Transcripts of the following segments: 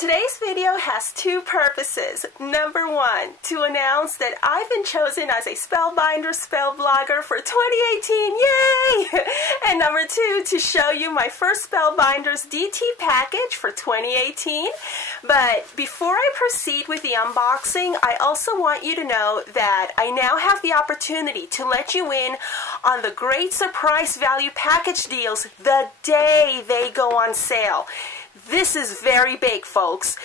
Today's video has two purposes. Number one, to announce that I've been chosen as a Spellbinder Spellblogger for 2018, yay! And number two, to show you my first Spellbinders DT package for 2018. But before I proceed with the unboxing, I also want you to know that I now have the opportunity to let you in on the great surprise value package deals the day they go on sale. This is very big, folks.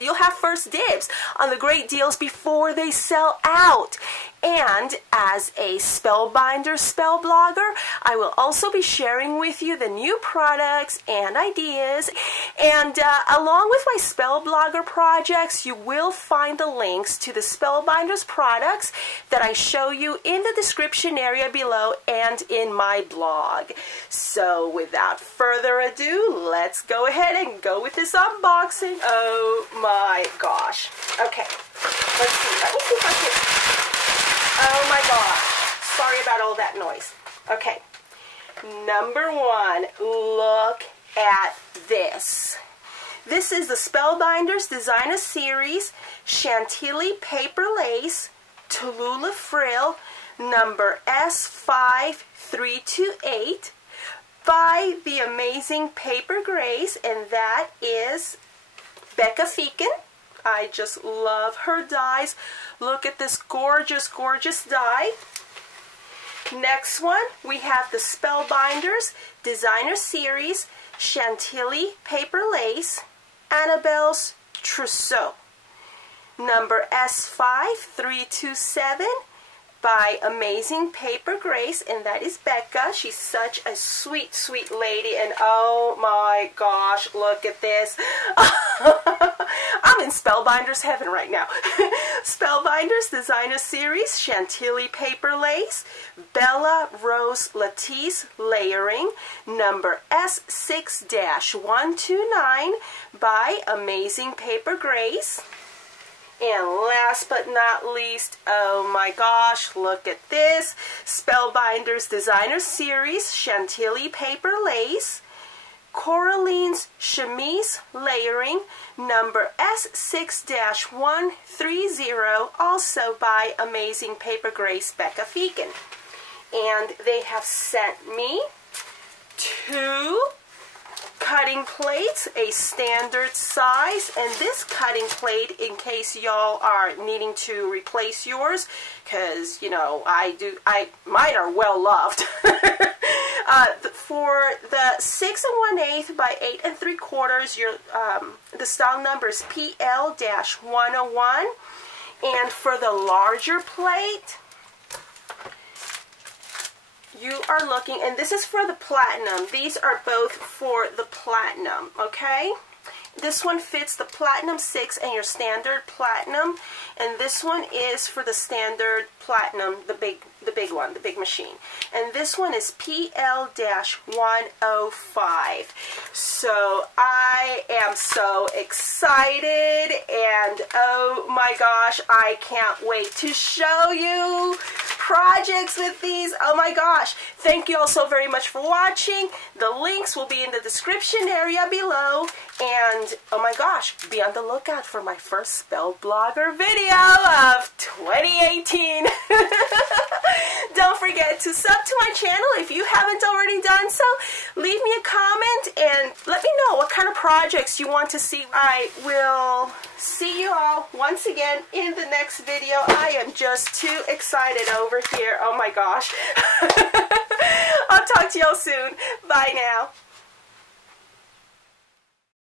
You'll have first dibs on the great deals before they sell out. And as a Spellbinder Spellblogger, I will also be sharing with you the new products and ideas. And along with my Spellblogger projects, you will find the links to the Spellbinders products that I show you in the description area below and in my blog. So without further ado, let's go ahead and go with this unboxing. Oh my gosh. Okay, let's see. Let me see if I can... Oh my gosh. Sorry about all that noise. Okay. Number one, look at this. This is the Spellbinders Designer Series Chantilly Paper Lace Tallulah Frill number S5328 by the amazing Paper Grace, and that is Becca Feekin. I just love her dies. Look at this gorgeous, gorgeous die. Next one, we have the Spellbinders Designer Series Chantilly Paper Lace Annabelle's Trousseau number S5327 by Amazing Paper Grace, and that is Becca. She's such a sweet, sweet lady, and oh my gosh, look at this. I'm in Spellbinders heaven right now. Spellbinders Designer Series Chantilly Paper Lace Bella Rose Latisse Layering number S6-129 by Amazing Paper Grace. And last but not least, oh my gosh, look at this. Spellbinders Designer Series Chantilly Paper Lace Coraline's Chemise Layering number S6-130, also by Amazing Paper Grace Becca Feekin. And they have sent me two cutting plates, a standard size, and this cutting plate, in case y'all are needing to replace yours, because you know mine are well loved. For the 6 1/8 by 8 3/4, the style number is PL-101, and for the larger plate, you are looking, and this is for the platinum. These are both for the platinum, okay? This one fits the platinum 6 and your standard platinum, and this one is for the standard platinum, the big one, the big machine. And this one is PL-105. So I am so excited, and oh my gosh, I can't wait to show you projects with these. Oh my gosh, thank you all so very much for watching. The links will be in the description area below, and oh my gosh, be on the lookout for my first Spellblogger video of 2018. Don't forget to sub to my channel if you haven't already done so. Leave me a comment and let me know what kind of projects you want to see. I will see you all once again in the next video. I am just too excited over here. Oh my gosh. I'll talk to y'all soon. Bye now.